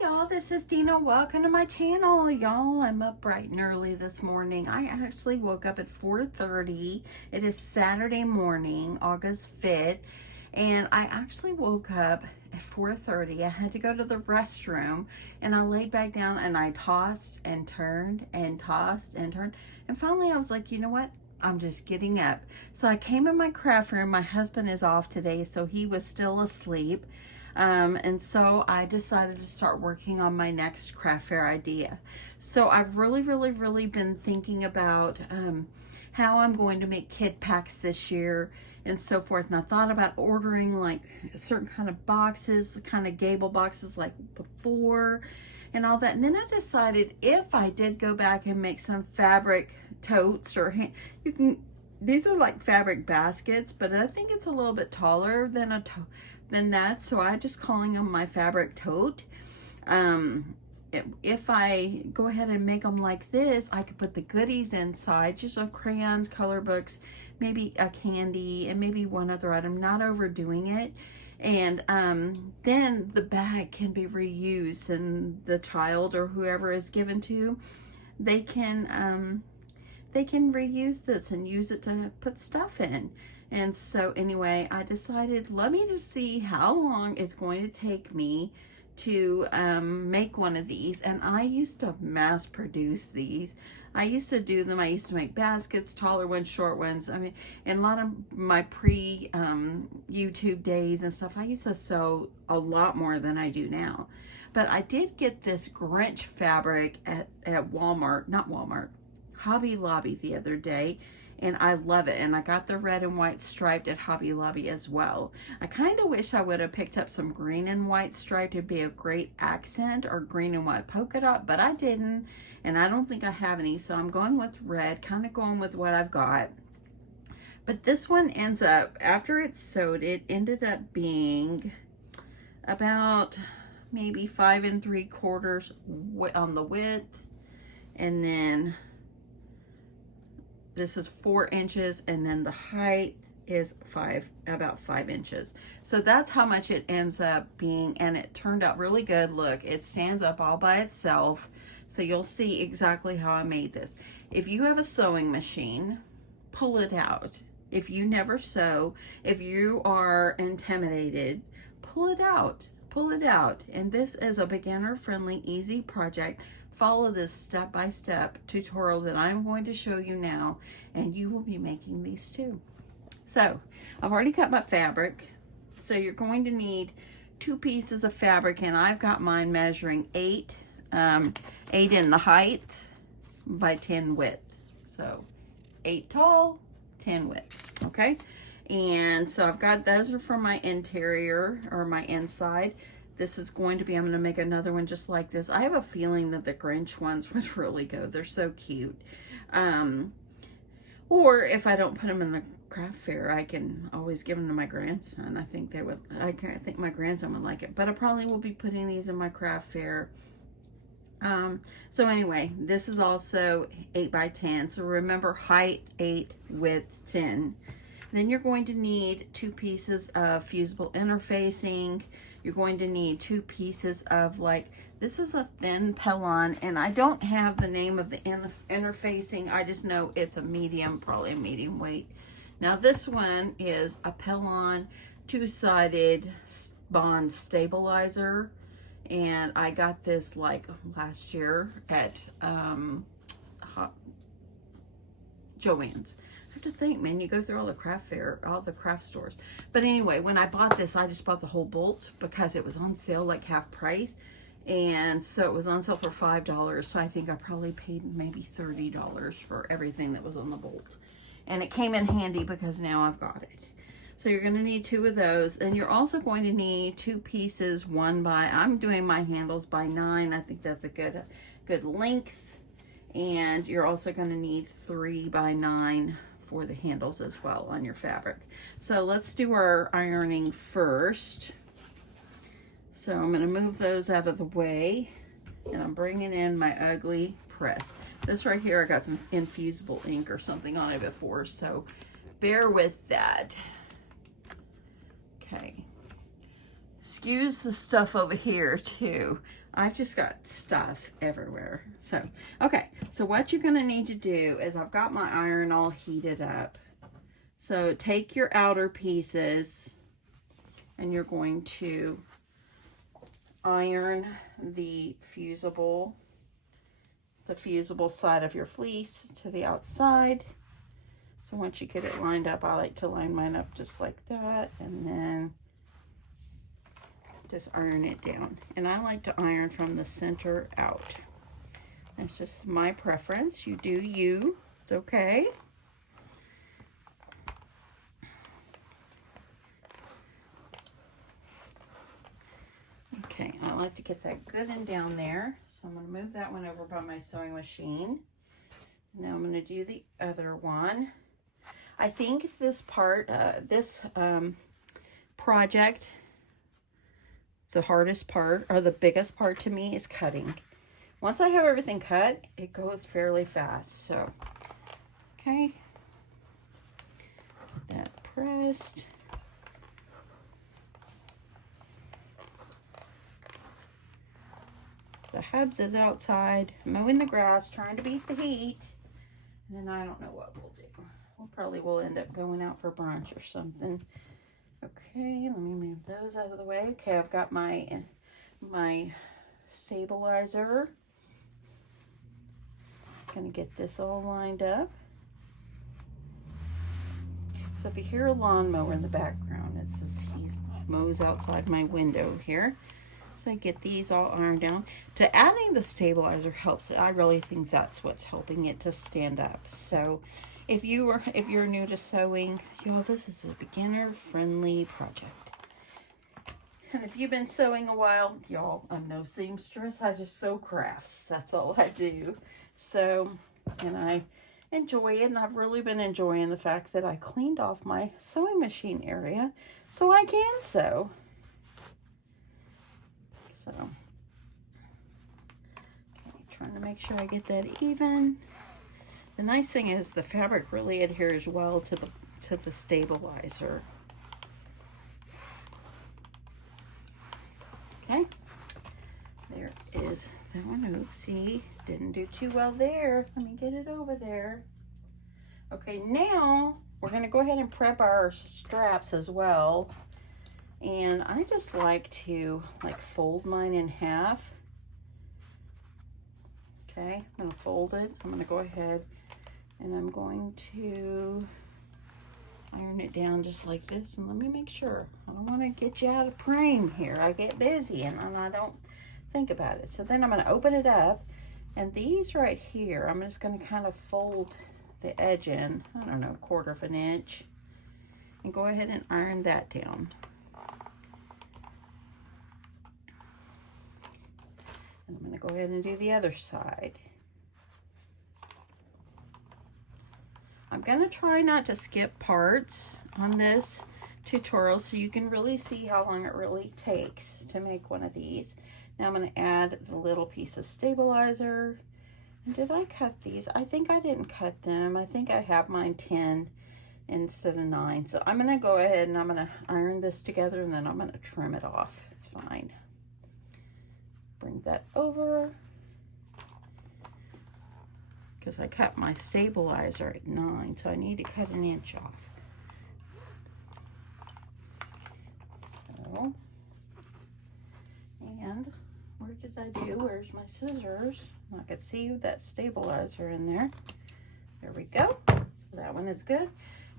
Y'all, this is Dina. Welcome to my channel. Y'all, I'm up bright and early this morning. I actually woke up at 4:30. It is Saturday morning, August 5th, and I actually woke up at 4:30. I had to go to the restroom, and I laid back down and I tossed and turned and tossed and turned, and finally I was like, you know what? I'm just getting up. So I came in my craft room. My husband is off today, so he was still asleep. And so I decided to start working on my next craft fair idea. So I've really been thinking about how I'm going to make kid packs this year and so forth. And I thought about ordering like certain kind of boxes, the kind of gable boxes like before and all that. And then I decided if I did go back and make some fabric totes or these are like fabric baskets, but I think it's a little bit taller than that, so I'm just calling them my fabric tote. If I go ahead and make them like this, I could put the goodies inside, just crayons, color books, maybe a candy, and maybe one other item, not overdoing it. And then the bag can be reused, and the child or whoever is given to, they can reuse this and use it to put stuff in. And so anyway, I decided, let me just see how long it's going to take me to make one of these. And I used to mass produce these. I used to do them. I used to make baskets, taller ones, short ones. I mean, in a lot of my YouTube days and stuff, I used to sew a lot more than I do now. But I did get this Grinch fabric at Walmart, not Walmart, Hobby Lobby the other day. And I love it. And I got the red and white striped at Hobby Lobby as well. I kind of wish I would have picked up some green and white striped. It'd be a great accent, or green and white polka dot, but I didn't. And I don't think I have any. So I'm going with red, kind of going with what I've got. But this one ends up, after it's sewed, it ended up being about maybe 5 3/4 on the width. And then this is 4 inches, and then the height is about 5 inches. So that's how much it ends up being, and it turned out really good. Look, it stands up all by itself. So you'll see exactly how I made this. If you have a sewing machine, pull it out. If you never sew, if you are intimidated, pull it out. Pull it out. And this is a beginner-friendly, easy project. Follow this step-by-step tutorial that I'm going to show you now, and you will be making these too. So I've already cut my fabric. So you're going to need 2 pieces of fabric, and I've got mine measuring 8 in the height by 10 width. So 8 tall, 10 width, okay? And so I've got, those are for my interior or my inside. This is going to be, I'm going to make another one just like this. I have a feeling that the Grinch ones would really go. They're so cute. Or if I don't put them in the craft fair, I can always give them to my grandson. I think they would, I think my grandson would like it. But I probably will be putting these in my craft fair. So anyway, this is also 8 by 10. So remember, height 8, width 10. Then you're going to need 2 pieces of fusible interfacing. You're going to need 2 pieces of, like, this is a thin pellon, and I don't have the name of the interfacing. I just know it's a medium, probably a medium weight. Now this one is a pellon 2-sided bond stabilizer, and I got this like last year at Joann's. I have to think, man, you go through all the craft fair, all the craft stores. But anyway, when I bought this, I just bought the whole bolt because it was on sale, like half price. And so it was on sale for $5. So I think I probably paid maybe $30 for everything that was on the bolt. And it came in handy because now I've got it. So you're going to need 2 of those. And you're also going to need 2 pieces, I'm doing my handles by 9. I think that's a good length. And you're also going to need 3 by 9 for the handles as well on your fabric. So let's do our ironing first. So I'm going to move those out of the way, and I'm bringing in my ugly press. This right here, I got some infusible ink or something on it before, so bear with that. Okay. Excuse the stuff over here too. I've just got stuff everywhere. So, okay. So what you're going to need to do is I've got my iron all heated up. So take your outer pieces and you're going to iron the fusible side of your fleece to the outside. So once you get it lined up, I like to line mine up just like that, and then just iron it down. And I like to iron from the center out. That's just my preference. You do you. It's okay. Okay, I like to get that good and down there. So I'm going to move that one over by my sewing machine. Now I'm going to do the other one. I think this part, project, the hardest part, or the biggest part to me, is cutting. Once I have everything cut, it goes fairly fast. So, okay. Get that pressed. The hubs is outside, mowing the grass, trying to beat the heat. And then I don't know what we'll do. We'll end up going out for brunch or something. Okay, let me move those out of the way. Okay, I've got my stabilizer. Gonna get this all lined up. So if you hear a lawnmower in the background, it's just he mows outside my window here. So I get these all ironed down. To adding the stabilizer helps. I really think that's what's helping it to stand up. So if you're new to sewing, y'all, this is a beginner-friendly project. And if you've been sewing a while, y'all, I'm no seamstress. I just sew crafts. That's all I do. So, and I enjoy it, and I've really been enjoying the fact that I cleaned off my sewing machine area so I can sew. So, okay, trying to make sure I get that even. The nice thing is the fabric really adheres well to the stabilizer. Okay, there is that one. Oopsie, didn't do too well there. Let me get it over there. Okay, now we're going to go ahead and prep our straps as well. And I just like to fold mine in half. Okay, I'm going to fold it. I'm going to go ahead and I'm going to iron it down just like this. And let me make sure. I don't want to get you out of frame here. I get busy and I don't think about it. So then I'm going to open it up. And these right here, I'm just going to kind of fold the edge in, I don't know, 1/4 inch. And go ahead and iron that down. And I'm going to go ahead and do the other side. I'm going to try not to skip parts on this tutorial so you can really see how long it really takes to make one of these. Now I'm going to add the little piece of stabilizer. And did I cut these? I think I didn't cut them. I think I have mine 10 instead of 9. So I'm going to go ahead and I'm going to iron this together and then I'm going to trim it off. It's fine. Bring that over. Because I cut my stabilizer at 9, so I need to cut 1 inch off. So, and where did I do? Where's my scissors? I could see that stabilizer in there. There we go. So that one is good.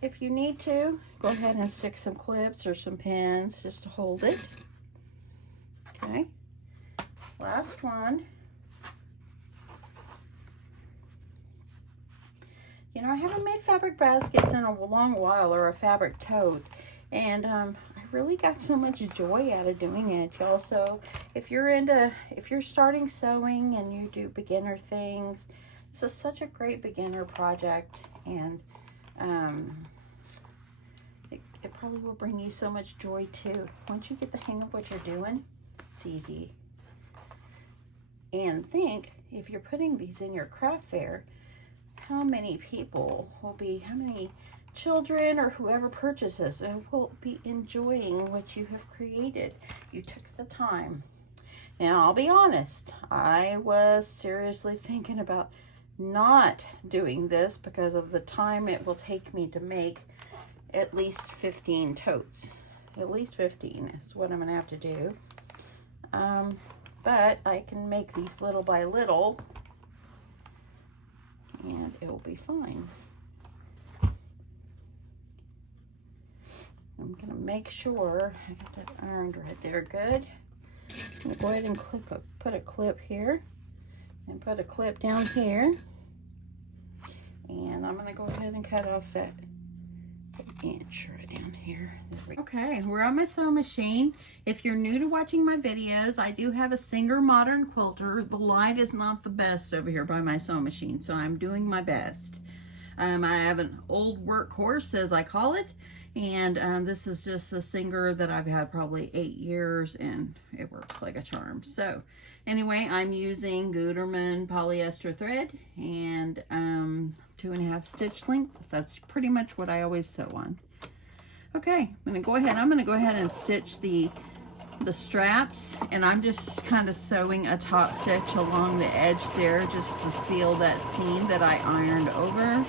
If you need to, go ahead and stick some clips or some pins just to hold it. Okay. Last one. You know, I haven't made fabric baskets in a long while, or a fabric tote, and I really got so much joy out of doing it, y'all. So if you're starting sewing and you do beginner things, this is such a great beginner project, and it probably will bring you so much joy too. Once you get the hang of what you're doing, it's easy. And think, if you're putting these in your craft fair, how many children or whoever purchases it will be enjoying what you have created. You took the time. Now, I'll be honest, I was seriously thinking about not doing this because of the time it will take me to make at least 15 totes. At least 15 is what I'm gonna have to do. But I can make these little by little and it will be fine. I'm gonna make sure I get that ironed right there good. I'm gonna go ahead and put a clip here and put a clip down here. And I'm gonna go ahead and cut off that inch right down here. Okay, we're on my sewing machine. If you're new to watching my videos, I do have a Singer Modern Quilter. The light is not the best over here by my sewing machine, so I'm doing my best. I have an old workhorse, as I call it, and this is just a Singer that I've had probably 8 years, and it works like a charm. So anyway, I'm using Gutermann polyester thread and 2.5 stitch length. That's pretty much what I always sew on. Okay, I'm gonna go ahead and stitch the straps, and I'm just kind of sewing a top stitch along the edge there just to seal that seam that I ironed over.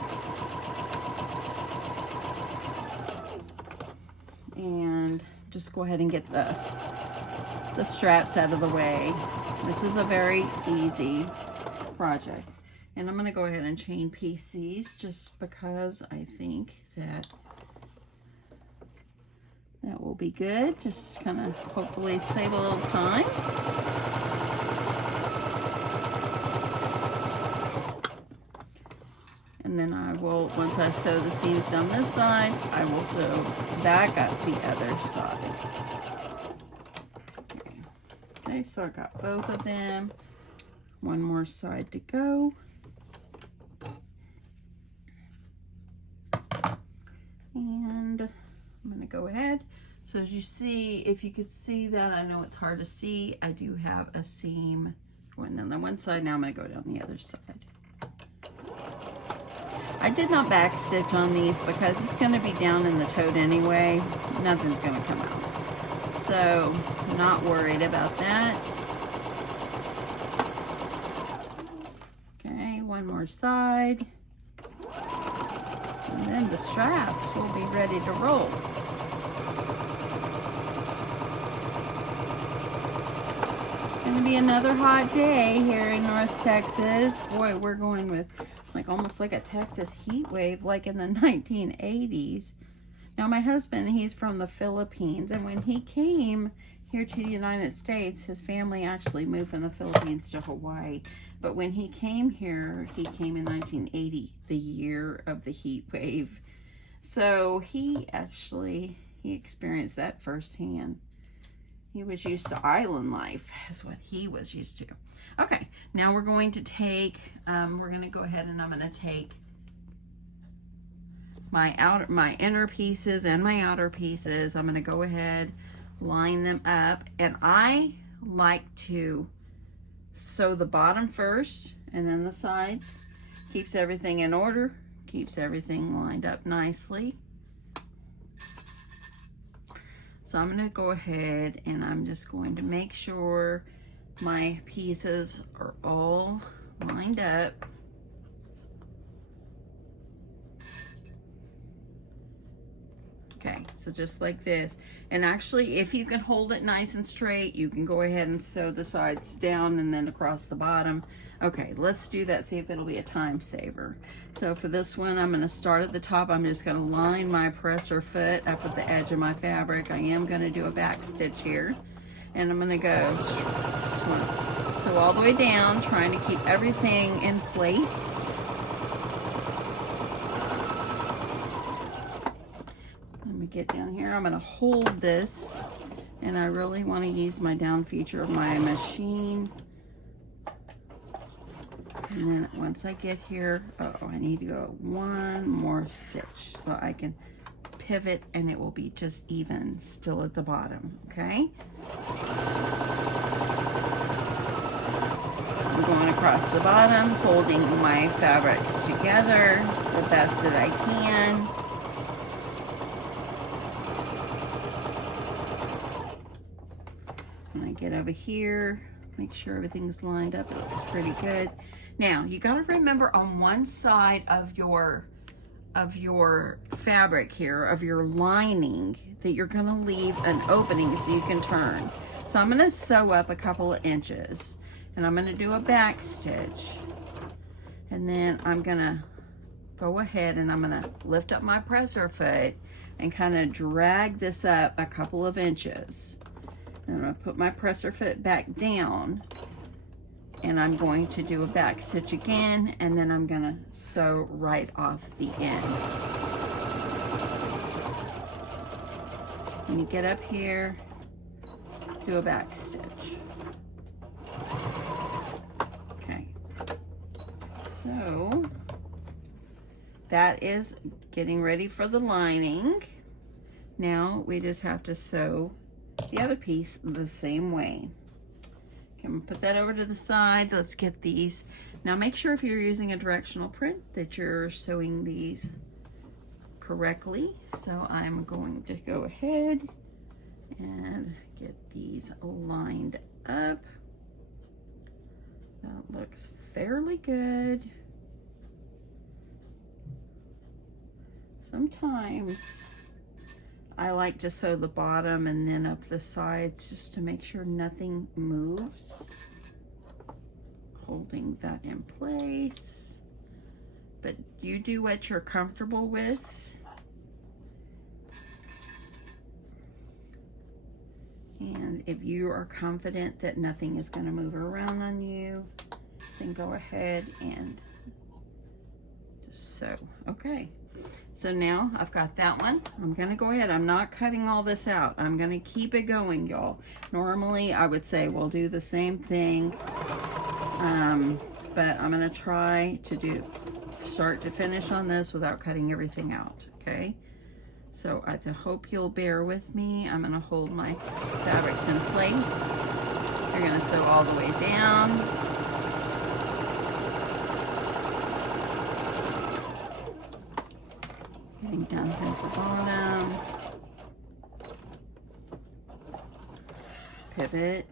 And just go ahead and get the straps out of the way. This is a very easy project. And I'm gonna go ahead and chain piece these just because I think that will be good. Just kind of hopefully save a little time. And then I will, once I sew the seams down this side, I will sew back up the other side. Okay, so I got both of them. One more side to go. And I'm gonna go ahead. So as you see, if you could see that, I know it's hard to see, I do have a seam going down the one side. Now I'm gonna go down the other side. I did not back stitch on these because it's gonna be down in the tote anyway. Nothing's gonna come out. So not worried about that. Okay, one more side. And then the straps will be ready to roll. It's gonna be another hot day here in North Texas. Boy, we're going with like almost like a Texas heat wave like in the 1980s. Now my husband, he's from the Philippines, and when he came here to the United States, his family actually moved from the Philippines to Hawaii. But when he came here, he came in 1980, the year of the heat wave. So he experienced that firsthand. He was used to island life, is what he was used to. Okay, now we're going to take, we're going to go ahead and I'm going to take my inner pieces and my outer pieces. I'm going to go ahead, line them up, and I like to sew the bottom first and then the sides. Keeps everything in order, keeps everything lined up nicely. So I'm going to go ahead and I'm just going to make sure my pieces are all lined up. Okay, so just like this. And actually, if you can hold it nice and straight, you can go ahead and sew the sides down and then across the bottom. Okay, let's do that, see if it'll be a time saver. So for this one, I'm gonna start at the top. I'm just gonna line my presser foot up at the edge of my fabric. I am gonna do a back stitch here. And I'm gonna go sew all the way down, trying to keep everything in place. Let me get down here. I'm gonna hold this, and I really wanna use my down feature of my machine. And then once I get here, I need to go one more stitch so I can pivot and it will be just even still at the bottom, okay? I'm going across the bottom, folding my fabrics together the best that I can. When I get over here, Make sure everything's lined up. It looks pretty good. Now, you got to remember on one side of your fabric here, of your lining, that you're going to leave an opening so you can turn. So I'm going to sew up a couple of inches, and I'm going to do a back stitch, and then I'm going to go ahead and I'm going to lift up my presser foot and kind of drag this up a couple of inches. And I'm going to put my presser foot back down, and I'm going to do a back stitch again, and then I'm going to sew right off the end. When you get up here, do a back stitch. Okay, so that is getting ready for the lining. Now we just have to sew the other piece the same way. Okay, I'm gonna put that over to the side. Let's get these. Now make sure if you're using a directional print that you're sewing these correctly. So I'm going to go ahead and get these lined up. That looks fairly good. Sometimes I like to sew the bottom and then up the sides just to make sure nothing moves. Holding that in place. But you do what you're comfortable with. And if you are confident that nothing is going to move around on you, then go ahead and just sew. Okay. So now I've got that one. I'm gonna go ahead. I'm not cutting all this out. I'm gonna keep it going, y'all. Normally I would say we'll do the same thing, but I'm gonna try to do start to finish on this without cutting everything out, okay? So I hope you'll bear with me. I'm gonna hold my fabrics in place. You're gonna sew all the way down. Getting down here at the bottom. Pivot.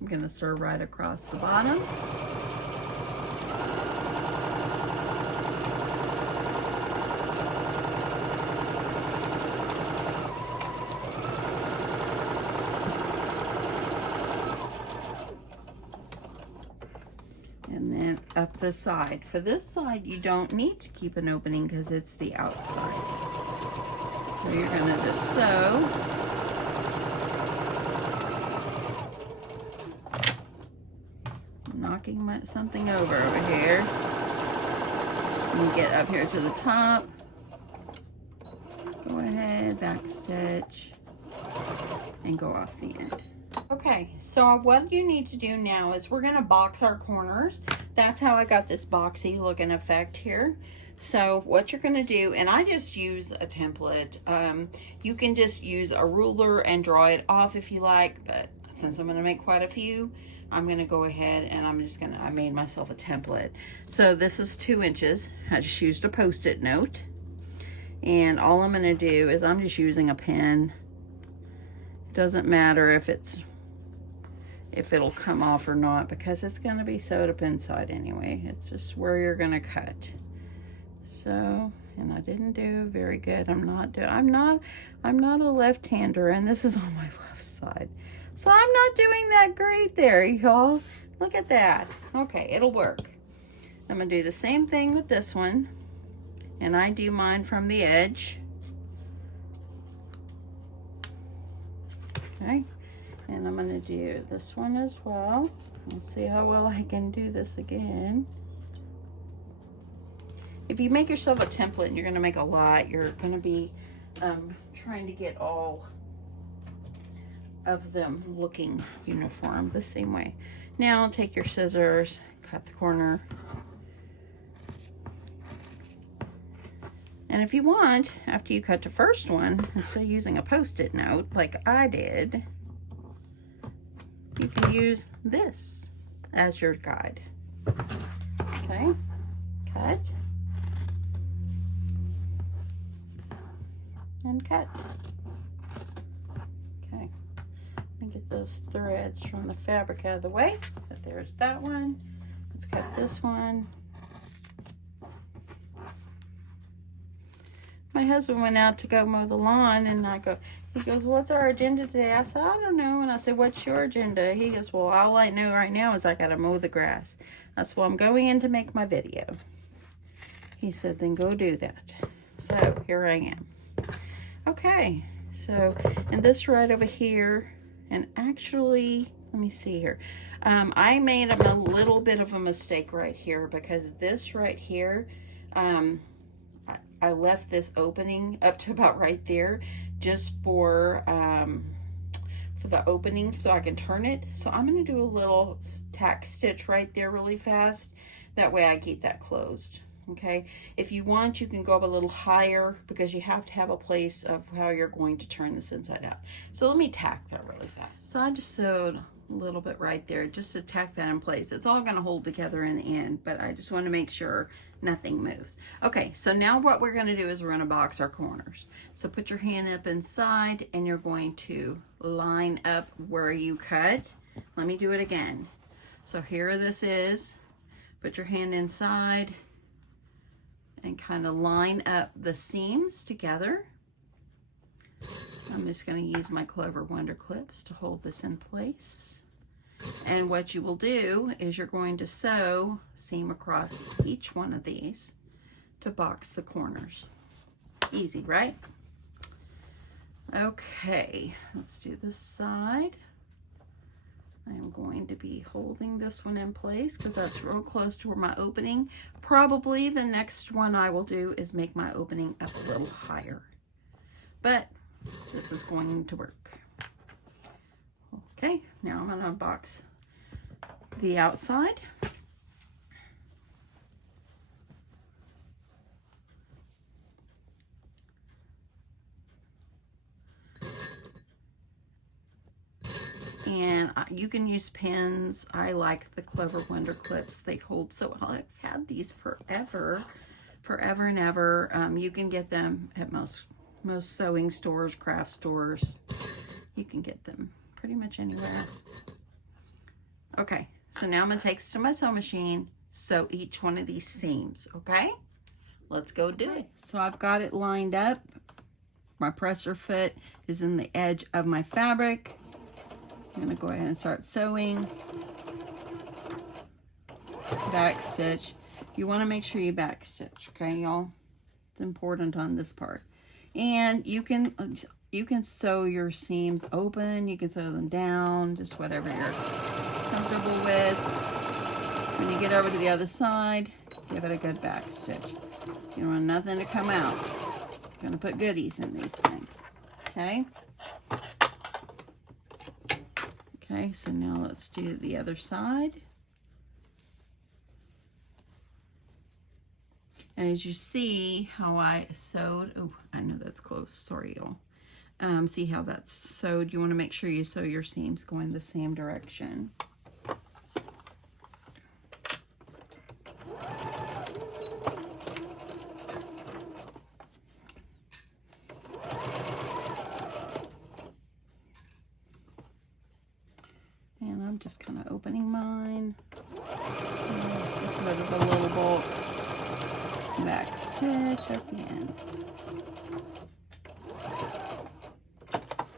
I'm going to sew right across the bottom. And then up the side. For this side, you don't need to keep an opening because it's the outside. So you're going to just sew. I'm knocking something over here. And get up here to the top. Go ahead, back stitch, and go off the end. Okay, so what you need to do now is we're going to box our corners. That's how I got this boxy looking effect here. So what you're going to do, and I just use a template. You can just use a ruler and draw it off if you like, but since I'm going to make quite a few, I'm going to go ahead and I made myself a template. So this is 2 inches. I just used a Post-it note. And all I'm going to do is I'm just using a pen. It doesn't matter if it'll come off or not because it's going to be sewed up inside anyway. It's just where you're going to cut. So, and I didn't do very good. I'm not a left-hander, and this is on my left side. So I'm not doing that great there, y'all. Look at that. Okay, it'll work. I'm going to do the same thing with this one. And I do mine from the edge. Okay. And I'm going to do this one as well. Let's see how well I can do this again. If you make yourself a template and you're going to make a lot, you're going to be trying to get all of them looking uniform the same way. Now take your scissors, cut the corner. And if you want, after you cut the first one, instead of using a Post-it note like I did, you can use this as your guide. Okay, cut. And cut. Okay, me get those threads from the fabric out of the way. But there's that one. Let's cut this one. My husband went out to go mow the lawn, and he goes, what's our agenda today? I said, I don't know. And I said, what's your agenda? He goes, well, all I know right now is I got to mow the grass. That's why I'm going in to make my video. He said, then go do that. So here I am. Okay, so, and this right over here, and actually, let me see here. I made a little bit of a mistake right here, because this right here, I left this opening up to about right there just for the opening so I can turn it. So I'm going to do a little tack stitch right there really fast. That way I keep that closed. Okay, if you want, you can go up a little higher because you have to have a place of how you're going to turn this inside out. So let me tack that really fast. So I just sewed a little bit right there just to tack that in place. It's all going to hold together in the end, but I just want to make sure nothing moves. Okay, so now what we're going to do is we're going to box our corners. So put your hand up inside and you're going to line up where you cut. Let me do it again. So here this is. Put your hand inside and kind of line up the seams together. I'm just going to use my Clover Wonder clips to hold this in place. And what you will do is you're going to sew seam across each one of these to box the corners. Easy, right? Okay, let's do this side. I am going to be holding this one in place because that's real close to where my opening. Probably the next one I will do is make my opening up a little higher. But this is going to work. Okay, now I'm going to box the outside. And you can use pins. I like the Clover Wonder clips. They hold so well. I've had these forever and ever. You can get them at most sewing stores, craft stores. You can get them pretty much anywhere. Okay, so now I'm going to take this to my sewing machine, sew each one of these seams, okay? Let's go do it. So I've got it lined up. My presser foot is in the edge of my fabric. I'm going to go ahead and start sewing. Back stitch. You want to make sure you back stitch, okay, y'all? It's important on this part. And you can sew your seams open, you can sew them down, just whatever you're comfortable with. When you get over to the other side, give it a good back stitch. You don't want nothing to come out. You're gonna put goodies in these things, okay? Okay, so now let's do the other side. And as you see how I sewed, oh, I know that's close, sorry y'all. See how that's sewed? You want to make sure you sew your seams going the same direction. And I'm just kind of opening mine. It's a bit of a little bulk. Back stitch at the end.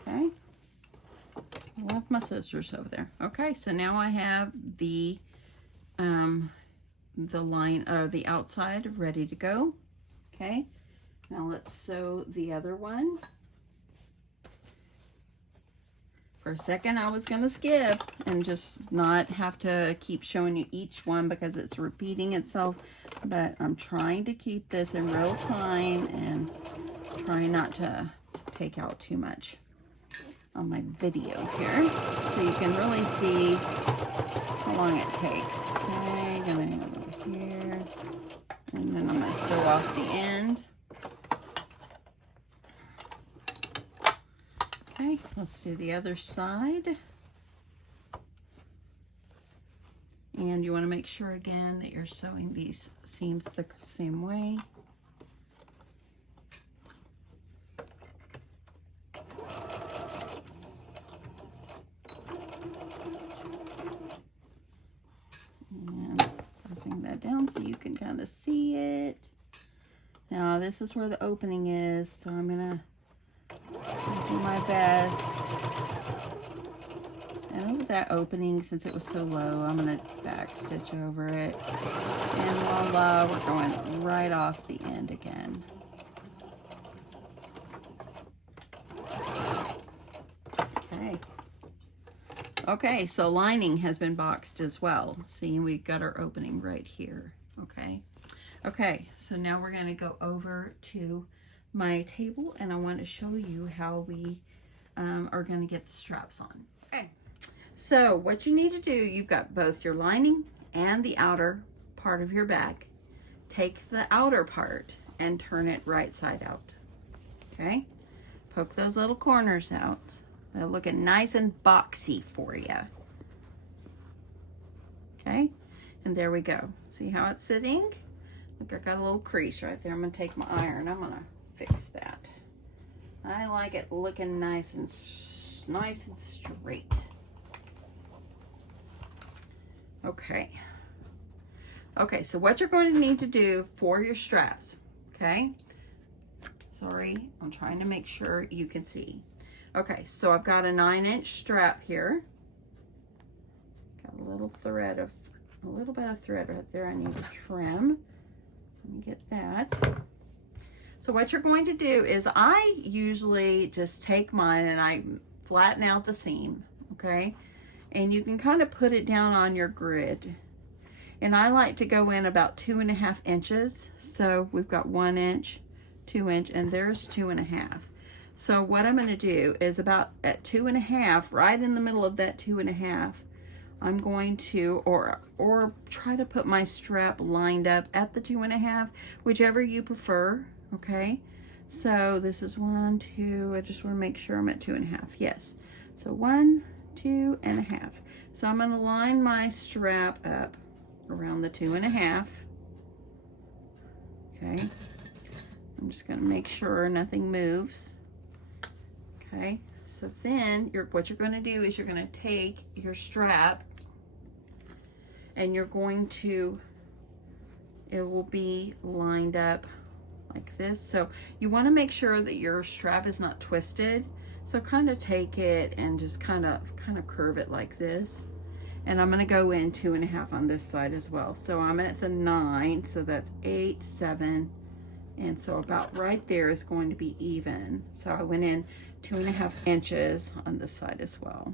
Okay. I left my scissors over there. Okay, so now I have the line or the outside ready to go. Okay. Now let's sew the other one. For a second I was gonna skip and just not have to keep showing you each one because it's repeating itself, but I'm trying to keep this in real time and try not to take out too much on my video here so you can really see how long it takes. Okay, gonna go over here and then I'm gonna sew off the end. Okay, let's do the other side. And you want to make sure again that you're sewing these seams the same way. pressing that down so you can kind of see it. Now this is where the opening is, so I'm gonna do my best. And with that opening, since it was so low, I'm gonna back stitch over it. And voila, we're going right off the end again. Okay. Okay, so lining has been boxed as well. See, we've got our opening right here, okay? Okay, so now we're gonna go over to my table and I want to show you how we are gonna get the straps on. Okay, so what you need to do, you've got both your lining and the outer part of your bag. Take the outer part and turn it right side out, okay? Poke those little corners out. They're looking nice and boxy for you. Okay, and there we go. See how it's sitting? Look, I got a little crease right there. I'm gonna take my iron. I'm gonna fix that. I like it looking nice and straight. Okay. Okay, so what you're going to need to do for your straps, okay? Sorry, I'm trying to make sure you can see. Okay, so I've got a 9-inch strap here. Got a little bit of thread right there I need to trim. Let me get that. So what you're going to do is I usually just take mine and I flatten out the seam, okay? And you can kind of put it down on your grid. And I like to go in about 2.5 inches. So we've got 1 inch, 2 inch, and there's 2.5. So what I'm going to do is about at 2.5, right in the middle of that 2.5, I'm going to, or try to put my strap lined up at the 2.5, whichever you prefer, okay? So this is 1, 2, I just want to make sure I'm at 2.5, yes. So 1, 2.5. So I'm going to line my strap up around the 2.5, okay? I'm just going to make sure nothing moves, okay? So then what you're going to do is you're going to take your strap and you're going to, it will be lined up like this. So you want to make sure that your strap is not twisted. So kind of take it and just kind of curve it like this. And I'm going to go in 2.5 on this side as well. So I'm at the 9, so that's 8, 7, and so about right there is going to be even. So I went in 2.5 inches on this side as well.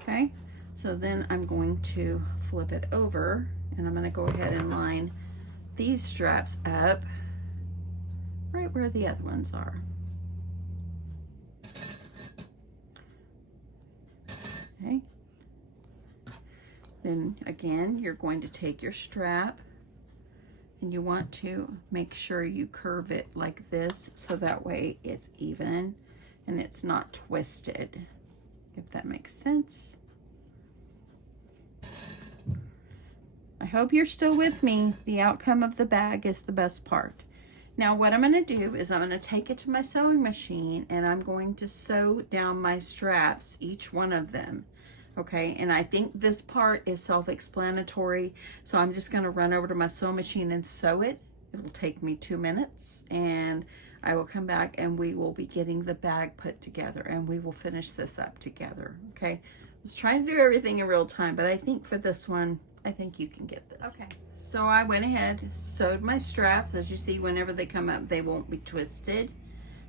Okay, so then I'm going to flip it over and I'm going to go ahead and line these straps up right where the other ones are. Okay, then again, you're going to take your strap and you want to make sure you curve it like this so that way it's even and it's not twisted, if that makes sense. I hope you're still with me. The outcome of the bag is the best part. Now what I'm going to do is I'm going to take it to my sewing machine and I'm going to sew down my straps, each one of them. Okay, and I think this part is self-explanatory, so I'm just going to run over to my sewing machine and sew it. It will take me 2 minutes and I will come back and we will be getting the bag put together and we will finish this up together. Okay, I was trying to do everything in real time, but I think for this one, I think you can get this. Okay, so I went ahead, sewed my straps. As you see, whenever they come up, they won't be twisted.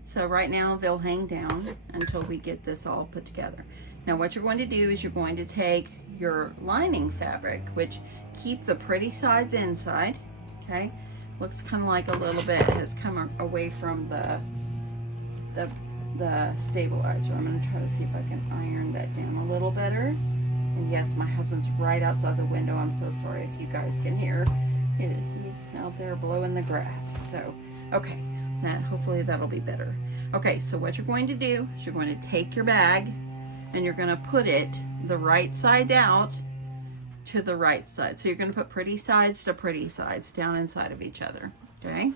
So right now they'll hang down until we get this all put together. Now what you're going to do is you're going to take your lining fabric, which keep the pretty sides inside, okay? Looks kind of like a little bit has come away from the stabilizer. I'm going to try to see if I can iron that down a little better. And yes, my husband's right outside the window. I'm so sorry if you guys can hear. He's out there blowing the grass. So, okay, hopefully that'll be better. Okay, so what you're going to do is you're going to take your bag and you're going to put it the right side out to the right side. So you're going to put pretty sides to pretty sides down inside of each other, okay?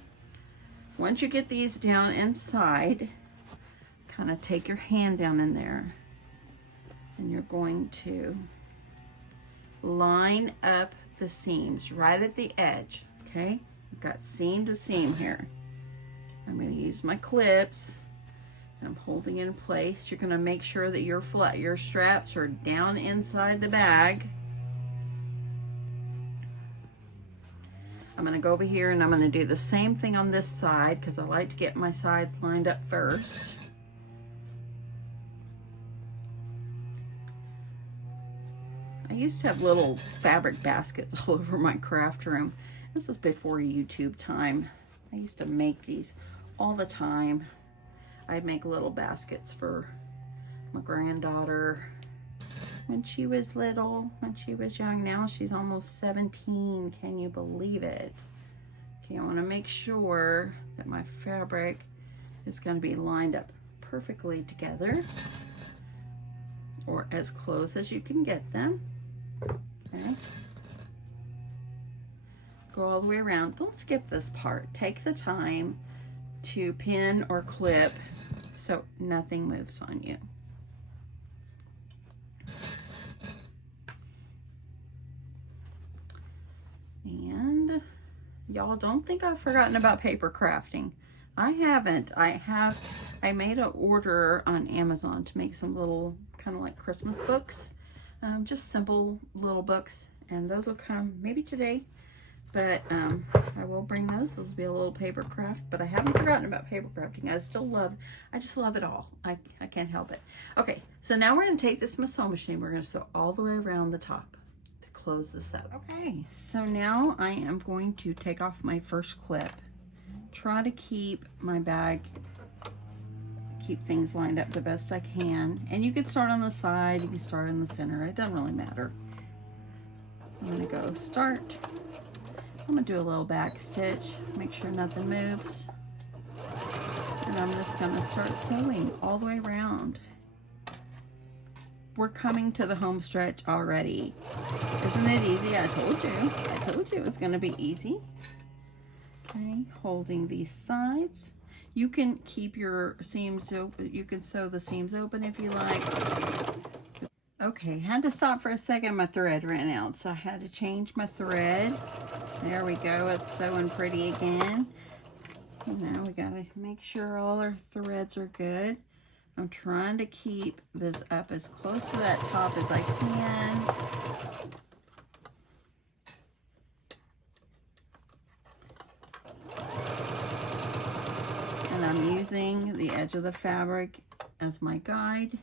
Once you get these down inside, kind of take your hand down in there and you're going to line up the seams right at the edge, okay? I've got seam to seam here. I'm going to use my clips, and I'm holding it in place. You're going to make sure that your straps are down inside the bag. I'm going to go over here and I'm going to do the same thing on this side because I like to get my sides lined up first. I used to have little fabric baskets all over my craft room. This was before YouTube time. I used to make these all the time. I'd make little baskets for my granddaughter when she was little, when she was young. Now she's almost 17. Can you believe it? Okay, I want to make sure that my fabric is going to be lined up perfectly together, or as close as you can get them. Okay. Go all the way around. Don't skip this part. Take the time to pin or clip so nothing moves on you. And y'all, don't think I've forgotten about paper crafting. I haven't. I made an order on Amazon to make some little kind of like Christmas books. Just simple little books, and those will come maybe today, but I will bring those. Those will be a little paper craft, but I haven't forgotten about paper crafting. I just love it all. I can't help it. Okay, so now we're going to take this sewing machine. We're going to sew all the way around the top to close this up. Okay, so now I am going to take off my first clip. Try to keep my bag, keep things lined up the best I can. And you can start on the side, you can start in the center, it doesn't really matter. I'm gonna go start. I'm gonna do a little back stitch, make sure nothing moves. And I'm just gonna start sewing all the way around. We're coming to the home stretch already. Isn't it easy? I told you it was gonna be easy. Okay, holding these sides. You can keep your seams open. You can sew the seams open if you like. Okay, had to stop for a second. My thread ran out, so I had to change my thread. There we go. It's sewing pretty again. And now we gotta make sure all our threads are good. I'm trying to keep this up as close to that top as I can. And I'm using the edge of the fabric as my guide.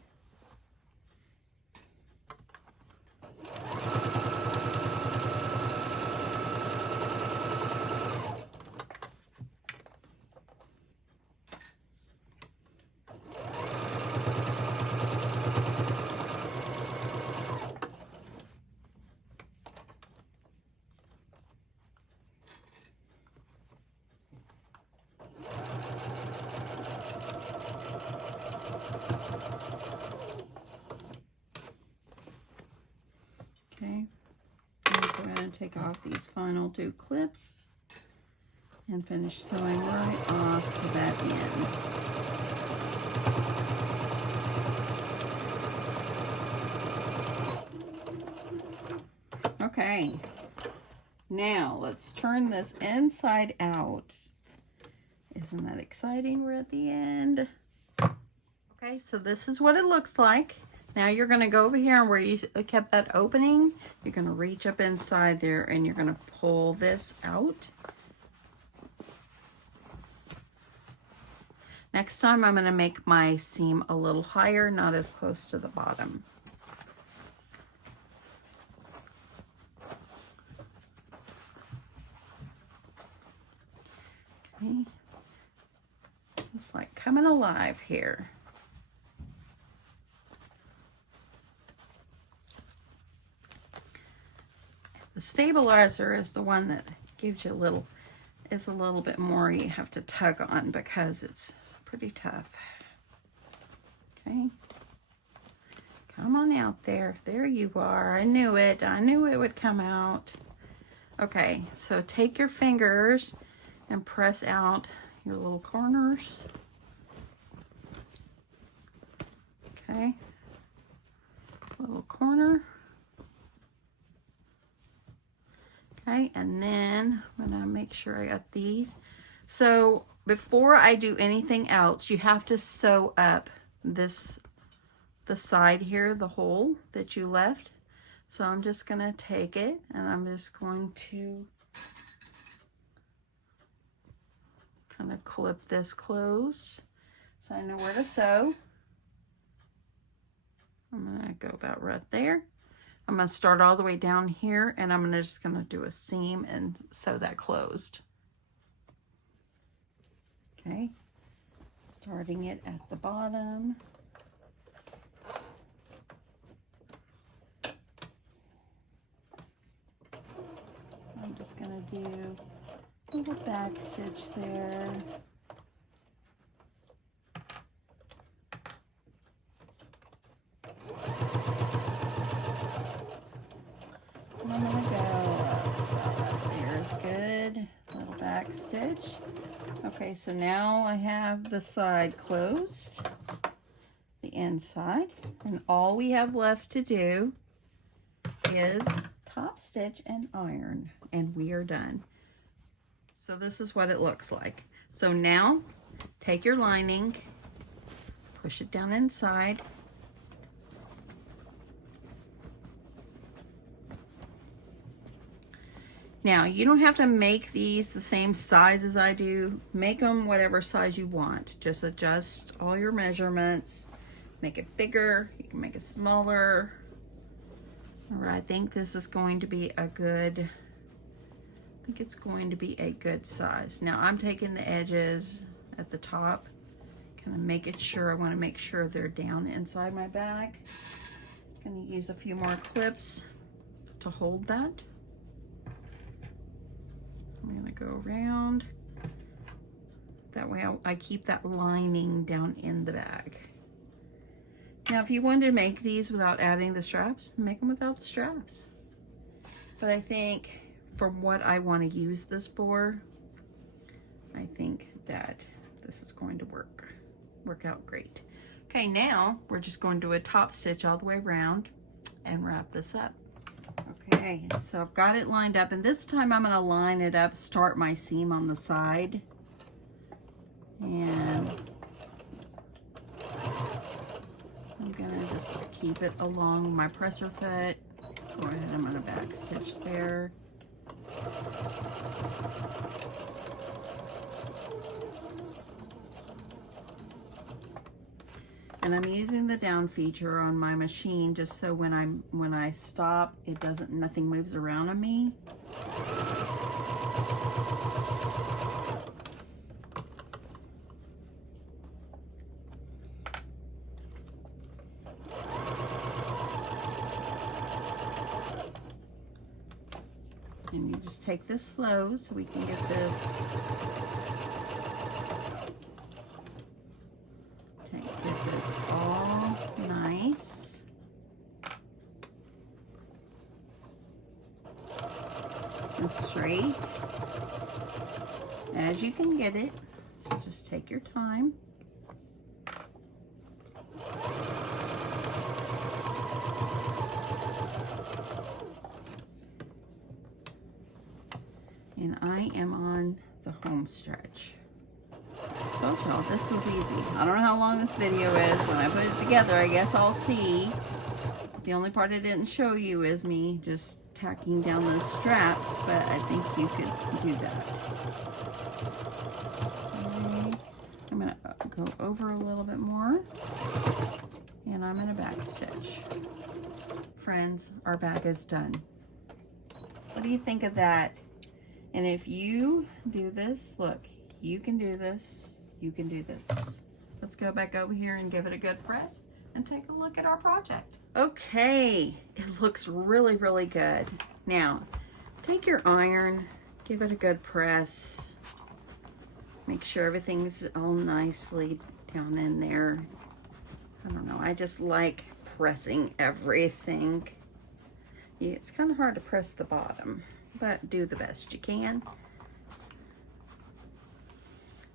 Okay, I'm going to take off these final two clips and finish sewing right off to that end. Okay, now let's turn this inside out. Isn't that exciting? We're at the end. Okay, so this is what it looks like. Now you're going to go over here where you kept that opening. You're going to reach up inside there and you're going to pull this out. Next time I'm going to make my seam a little higher, not as close to the bottom. Okay. It's like coming alive here. The stabilizer is the one that gives you a little bit more you have to tug on because it's pretty tough. Okay. Come on out there. There you are. I knew it. I knew it would come out. Okay, so take your fingers and press out your little corners. Okay. Little corner. Okay, and then I'm gonna make sure I got these. So before I do anything else, you have to sew up the side here, the hole that you left. So I'm just gonna take it and I'm just going to kind of clip this closed so I know where to sew. I'm gonna go about right there. I'm gonna start all the way down here and I'm just gonna do a seam and sew that closed. Okay, starting it at the bottom. I'm just gonna do a little back stitch there. And I'm gonna go about right there is good. Little back stitch. Okay, so now I have the side closed, the inside, and all we have left to do is top stitch and iron, and we are done. So this is what it looks like. So now take your lining, push it down inside. Now, you don't have to make these the same size as I do. Make them whatever size you want. Just adjust all your measurements. Make it bigger, you can make it smaller. All right, I think this is going to be a good, I think it's going to be a good size. Now, I'm taking the edges at the top, kind of making sure, I want to make sure they're down inside my bag. Going to use a few more clips to hold that. I'm going to go around. That way I keep that lining down in the bag. Now, if you wanted to make these without adding the straps, make them without the straps. But I think from what I want to use this for, I think that this is going to work out great. Okay, now we're just going to do a top stitch all the way around and wrap this up. Okay, so I've got it lined up, and this time I'm going to line it up, start my seam on the side, and I'm going to just keep it along my presser foot. Go ahead, I'm going to back stitch there. And I'm using the down feature on my machine just so when I stop, it doesn't, nothing moves around on me. And you just take this slow so we can get this. Get this all nice. And straight as you can get it. So just take your time. And I am on the home stretch. Told y'all, this was easy. I don't know how long this video is. When I put it together, I guess I'll see. The only part I didn't show you is me just tacking down those straps, but I think you could do that. Okay. I'm going to go over a little bit more, and I'm going to back stitch. Friends, our bag is done. What do you think of that? And if you do this, look, you can do this. You can do this. Let's go back over here and give it a good press and take a look at our project. Okay, it looks really, really good. Now, take your iron, give it a good press. Make sure everything's all nicely down in there. I don't know, I just like pressing everything. Yeah, it's kind of hard to press the bottom, but do the best you can.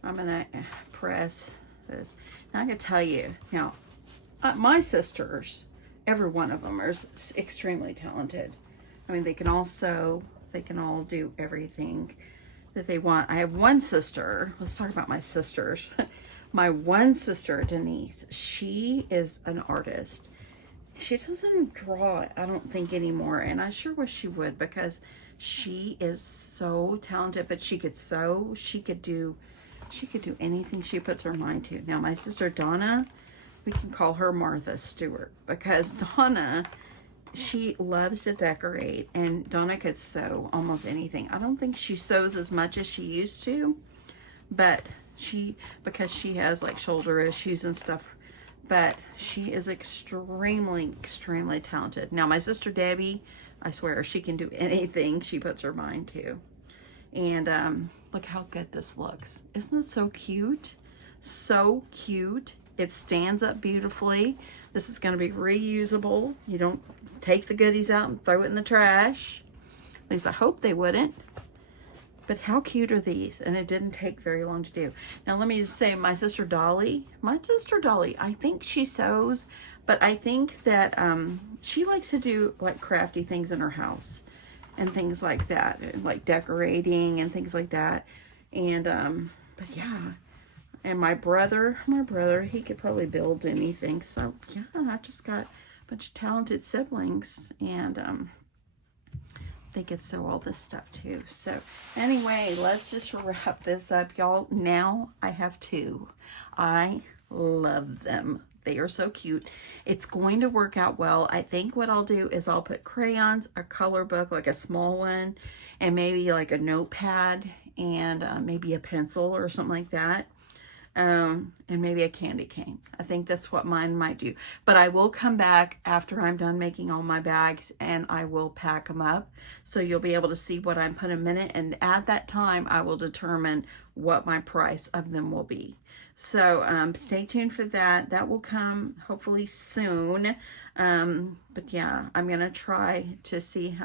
I'm gonna press this. Now I can tell you, now, my sisters, every one of them are extremely talented. I mean, they can all sew, they can all do everything that they want. I have one sister. Let's talk about my sisters. My one sister, Denise, she is an artist. She doesn't draw, I don't think, anymore, and I sure wish she would, because she is so talented. But she could sew, she could do anything she puts her mind to. Now my sister Donna, we can call her Martha Stewart, because Donna, she loves to decorate, and Donna could sew almost anything. I don't think she sews as much as she used to, but because she has like shoulder issues and stuff, but she is extremely talented. Now my sister Debbie, I swear she can do anything she puts her mind to. And look how good this looks. Isn't it so cute? So cute. It stands up beautifully. This is going to be reusable. You don't take the goodies out and throw it in the trash. At least I hope they wouldn't. But how cute are these? And it didn't take very long to do. Now let me just say, my sister Dolly, I think she sews, but I think that she likes to do like crafty things in her house and things like that, and like decorating and things like that. And but yeah. And my brother, he could probably build anything. So yeah, I just got a bunch of talented siblings, and they could sew all this stuff too. So anyway, let's just wrap this up, y'all. Now I have two. I love them. They are so cute. It's going to work out well. I think what I'll do is I'll put crayons, a color book, like a small one, and maybe like a notepad, and maybe a pencil or something like that. And maybe a candy cane. I think that's what mine might do. But I will come back after I'm done making all my bags, and I will pack them up. So you'll be able to see what I'm putting in it. And at that time, I will determine what my price of them will be. So stay tuned for that. That will come hopefully soon. But yeah, I'm going to try to see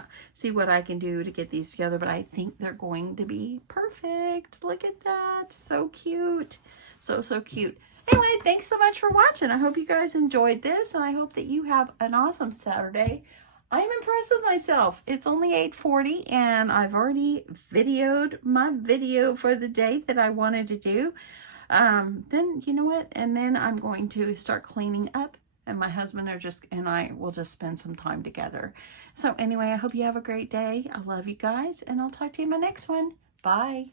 what I can do to get these together. But I think they're going to be perfect. Look at that. So cute. So cute. Anyway, thanks so much for watching. I hope you guys enjoyed this, and I hope that you have an awesome Saturday. I'm impressed with myself. It's only 8:40, and I've already videoed my video for the day that I wanted to do. Then, you know what? And then I'm going to start cleaning up, and my husband and I will just spend some time together. So anyway, I hope you have a great day. I love you guys, and I'll talk to you in my next one. Bye.